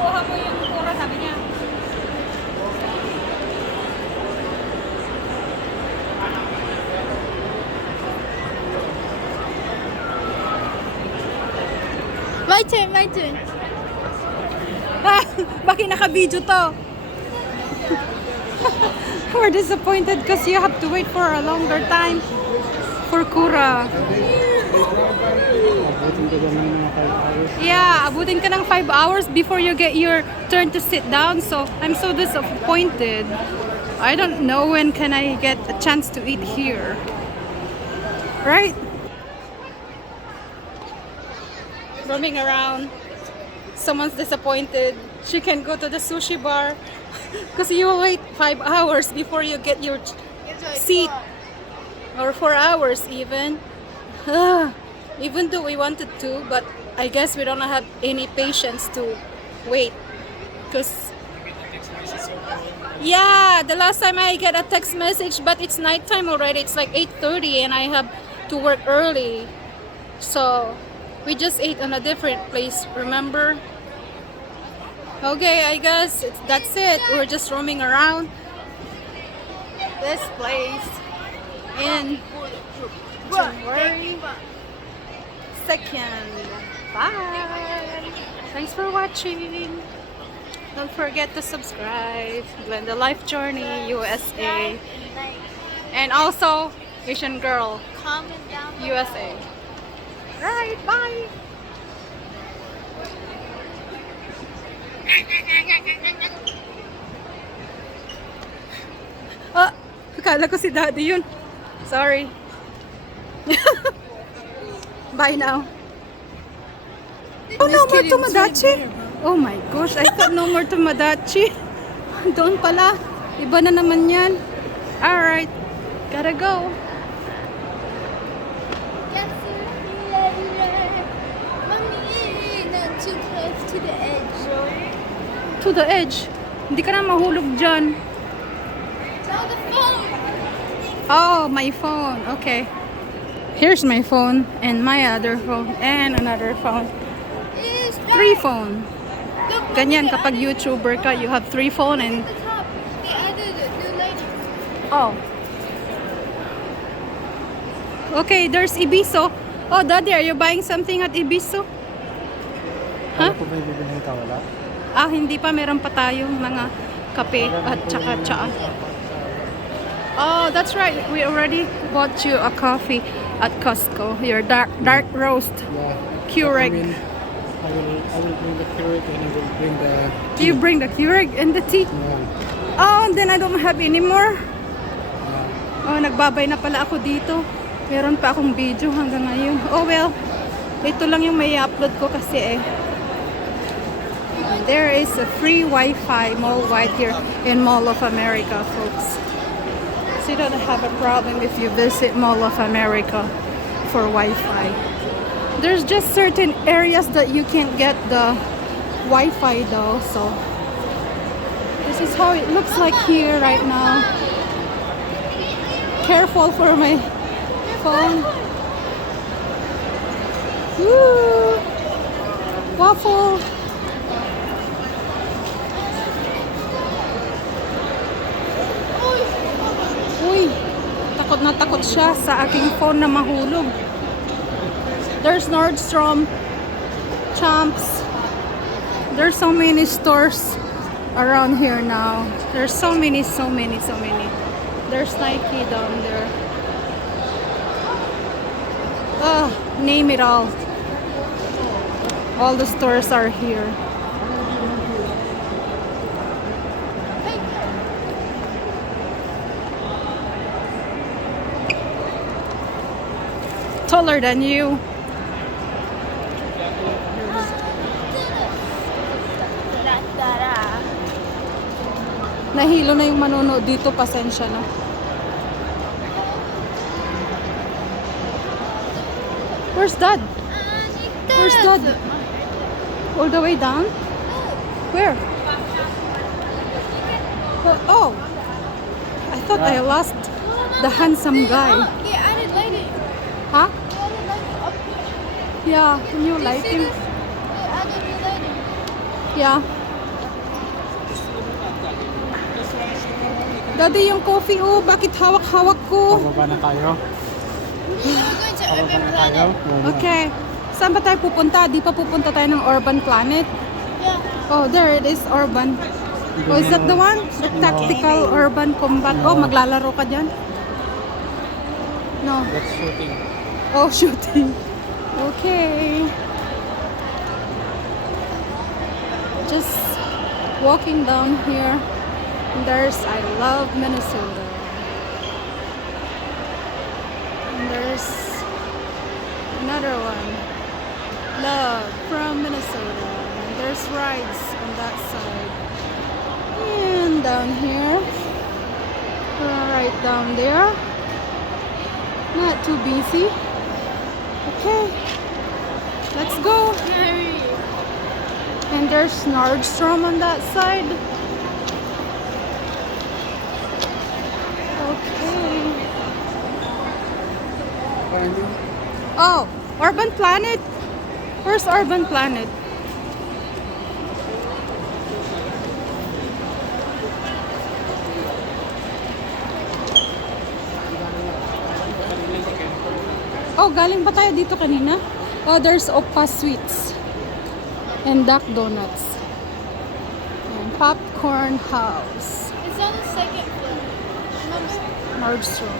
kuha mo yung kura, sabi niya. My turn, my turn. Ah, bakit naka-video to? We're disappointed because you have to wait for a longer time for kura. Yeah, abutin ka ng 5 hours before you get your turn to sit down. So, I'm so disappointed. I don't know when can I get a chance to eat here. Right? Roaming around. Someone's disappointed. She can go to the sushi bar because you wait 5 hours before you get your seat. Or 4 hours even. Even though we wanted to, but I guess we don't have any patience to wait. Because yeah, the last time I get a text message, but it's nighttime already. It's like 8:30 and I have to work early. So we just ate on a different place, remember? Okay, I guess that's it. We're just roaming around this place in January 2nd. Bye! Thanks for watching. Don't forget to subscribe. Glenda Life Journey USA. And also Asian Girl Comment down below. USA. Right, bye! Ah, akala ko si Daddy yun. Sorry. Bye now. Oh, no more Tomodachi. Oh my gosh, I thought no more Tomodachi. Doon pala. Iba na naman yan. Alright, gotta go. Mommy, not too close to the edge. To the edge. Hindi ka na mahulog dyan. Now the phone. Oh, my phone. Okay. Here's my phone and my other phone and another phone. Is 3 phone. Look, Ganyan kapag YouTuber ka, you have 3 phone and the top. The other, the new lady. oh. Okay, there's Ibiso. Oh, Daddy, are you buying something at Ibiso? Huh? Kung may bibili ka, wala? Ah, hindi pa. Meron pa tayong mga kape at tsaka tsaa. Oh, that's right. We already bought you a coffee at Costco. Your dark roast Yeah. Keurig. I will bring the Keurig and I will bring the Do you bring the Keurig and the tea? yeah. Oh, and then I don't have any more. Yeah. Oh, nagbabay na pala ako dito. Meron pa akong video hanggang ngayon. Oh well, ito lang yung may upload ko kasi eh. There is a free Wi-Fi mall-wide here in Mall of America, folks. So you don't have a problem if you visit Mall of America for Wi-Fi. There's just certain areas that you can't get the Wi-Fi though, so this is how it looks like here right now. Careful for my phone. Woo! Waffle! Uy! Takot na takot siya sa aking phone na mahulog. There's Nordstrom, Champs. There's so many stores around here now. There's so many. There's Nike down there. Name it all. All the stores are here. Taller than you. Nahilo na yung manonood dito, pasensya na. Where's Dad? Where's Dad? All the way down? Where? Oh, I thought I lost the handsome guy. He added lighting. Huh? He added lighting up here. Yeah, can you Do you light see him? this? He added new lighting. Yeah. Daddy, yung coffee, oh, bakit hawak-hawak ko? Pababa na tayo. We're going to Pababa Urban na tayo. Planet. Okay. Saan ba tayo pupunta? Di pa pupunta tayo ng Urban Planet. Yeah. Oh, there it is, Urban. Oh, is that the one? The Tactical Urban Combat. Oh, maglalaro ka dyan? No. That's shooting. Oh, shooting. Okay. Just walking down here. And there's I love Minnesota. And there's another one. Love from Minnesota. And there's rides on that side. And down here. Right down there. Not too busy. Okay. Let's go. And there's Nordstrom on that side. Okay. Oh, Urban Planet. Where's Urban Planet? Oh, galing ba tayo dito kanina? Oh, there's Oppa Sweets. And Duck Donuts. And Popcorn House. It's on the second floor. Remember? Nordstrom.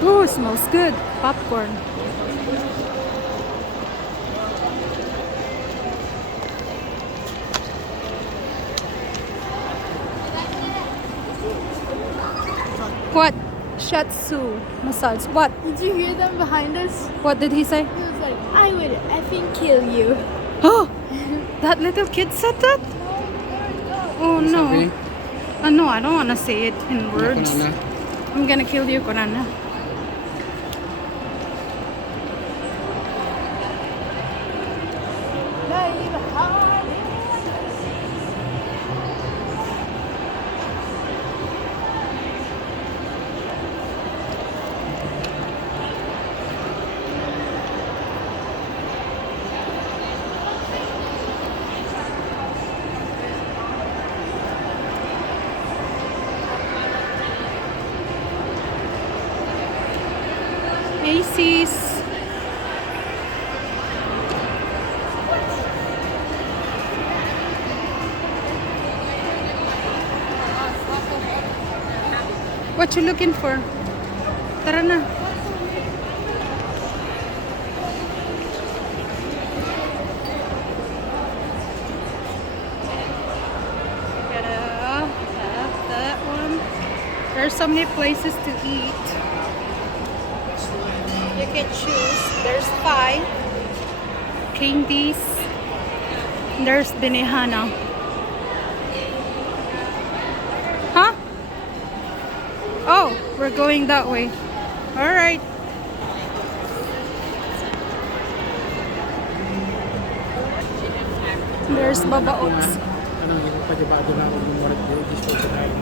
Ooh, smells good. Popcorn. What? Shatsu massage. What? Did you hear them behind us? What did he say? He was like, I would effing kill you. Oh, that little kid said that? Oh no. Sabi, No, I don't want to say it in ano words. na? I'm gonna kill you, Korana. Macy's. What you looking for? Tara na. Gotta have that one. There's so many places to eat. You can choose. There's pie, candies. There's Benihana. Huh? Oh, we're going that way. All right. There's Baba Oats. Anong hindi pa diba na ako bumalik dito sa tayo.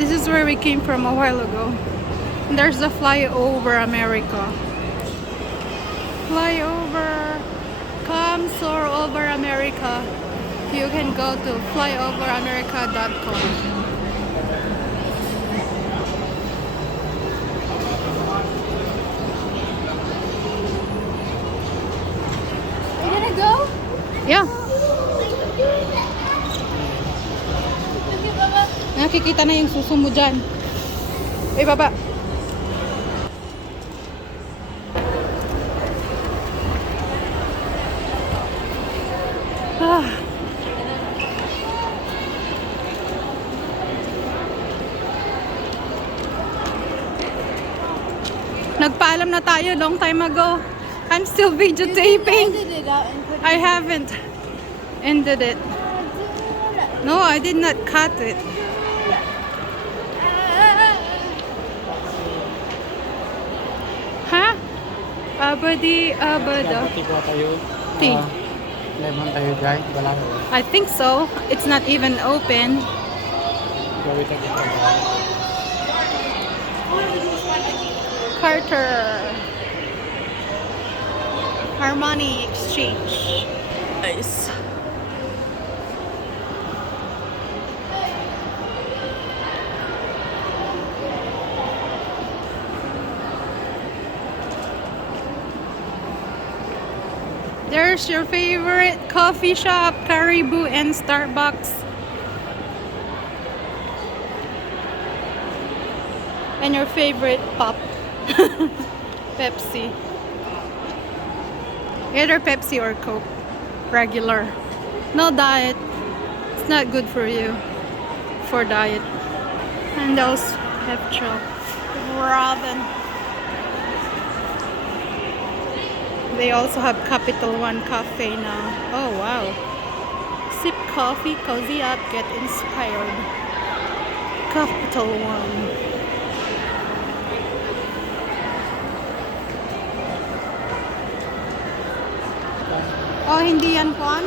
This is where we came from a while ago. There's the Flyover America. Flyover. Come soar over America. You can go to flyoveramerica.com. You gonna go? Yeah. Okay, Baba. Nakikita na yung suso mo dyan. Eh, baba. Ah. Nagpaalam na tayo long time ago. I'm still videotaping. Edited it out and put it I haven't ended it. No, I did not cut it. Ha? Abadi, abada. Dapat ikaw tayo. Tea. Lemon tayo dyan. Wala. I think so. It's not even open. Gawin tayo dito. Carter. Harmony Exchange. Guys. There's your favorite coffee shop, Caribou and Starbucks. And your favorite pop, Pepsi. Either Pepsi or Coke, regular. No diet. It's not good for you, for diet. And those Pepcho, Robin. They also have Capital One Cafe now. Oh wow. Sip coffee, cozy up, get inspired. Capital One. Oh, hindi yan Juan?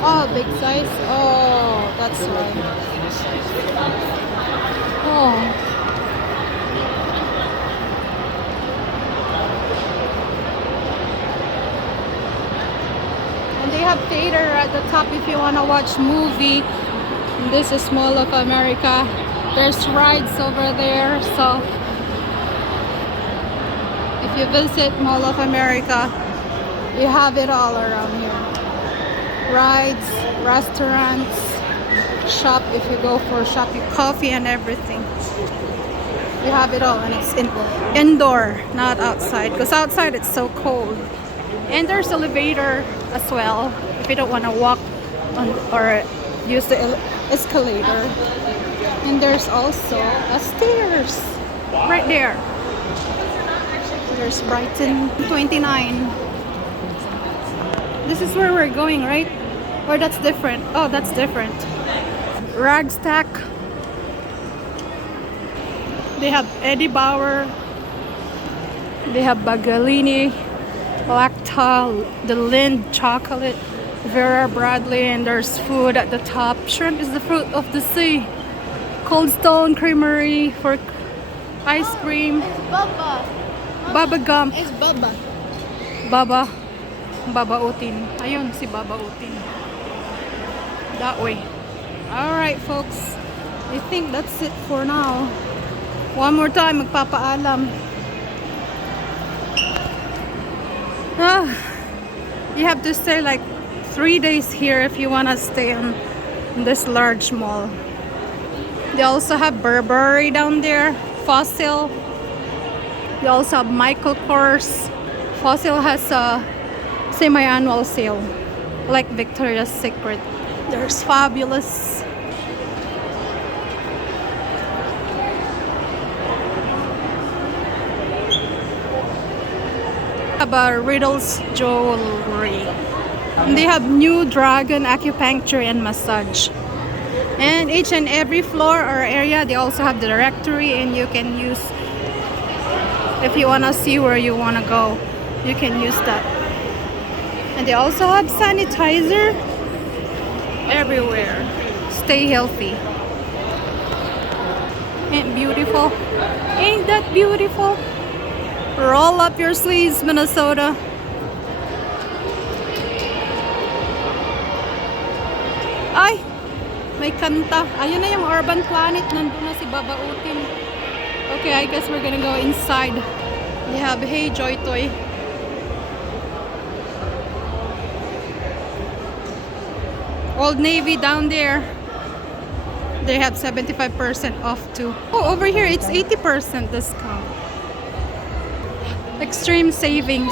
Oh, big size? Oh, that's why. Oh. And they have theater at the top if you want to watch movie. And this is Mall of America. There's rides over there. So, if you visit Mall of America, you have it all around here. Rides, restaurants, shop if you go for shopping, coffee and everything. You have it all, and it's indoor, not outside. Because outside it's so cold. And there's elevator as well if you don't want to walk on or use the escalator. And there's also a stairs right there. There's Brighton 29. This is where we're going, right? Or that's different? Oh, that's different. Ragstack. They have Eddie Bauer. They have Bagalini, Lacta, the Lind chocolate, Vera Bradley, and there's food at the top. Shrimp is the fruit of the sea. Cold Stone Creamery for ice cream. It's Baba. Baba Gump. It's Baba. Baba. Baba Utin. Ayun, si Baba Utin. That way. Alright, folks. I think that's it for now. One more time, magpapaalam. You have to stay like 3 days here if you want to stay in this large mall. They also have Burberry down there. Fossil. They also have Michael Kors. Fossil has a semi-annual sale, like Victoria's Secret. There's Fabulous. About Riddle's Jewelry. And they have new Dragon Acupuncture and Massage. And each and every floor or area, they also have the directory, and you can use, if you want to see where you want to go, you can use that. And they also have sanitizer everywhere. Stay healthy. Ain't beautiful? Ain't that beautiful? Roll up your sleeves, Minnesota. Ay! May kanta. Ayun na yung Urban Planet. Nandun na si Baba Utin. Okay, I guess we're gonna go inside. They have Hey Joy Toy. Old Navy down there. They have 75% off too. Oh, over here it's 80% discount. Extreme savings.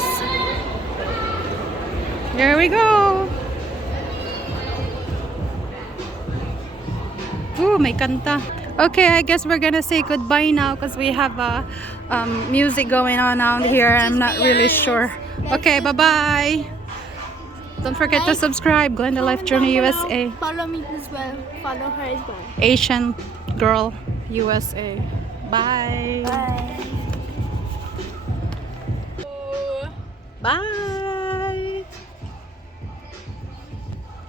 There we go. Ooh, may kanta. Okay, I guess we're gonna say goodbye now because we have music going on out here. I'm not really sure. Okay, bye-bye. Don't forget to subscribe. Glenda Life Journey USA. Follow me as well. Follow her as well. Asian Girl USA. Bye. Bye. Bye.